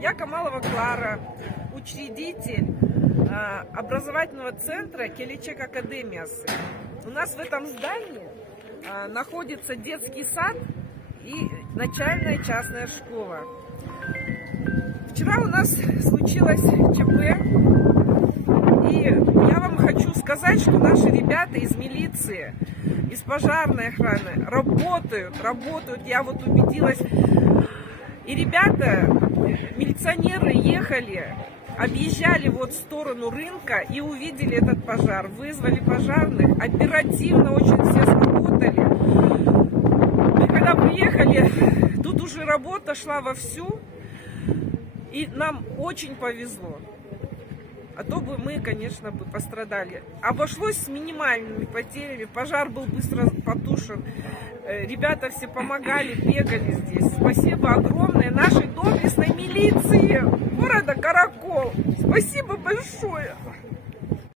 Я Камалова Клара, учредитель образовательного центра Келечек Академиясы. У нас в этом здании находится детский сад и начальная частная школа. Вчера у нас случилось ЧП, и я вам хочу сказать, что наши ребята из милиции, из пожарной охраны работают, я вот убедилась. И ребята, милиционеры ехали, объезжали вот в сторону рынка и увидели этот пожар, вызвали пожарных, оперативно очень все сработали. Мы когда приехали, тут уже работа шла вовсю, и нам очень повезло. А то бы мы, конечно, бы пострадали. Обошлось с минимальными потерями, пожар был быстро потушен. Ребята все помогали, бегали здесь. Спасибо огромное нашей доблестной милиции города Каракол. Спасибо большое.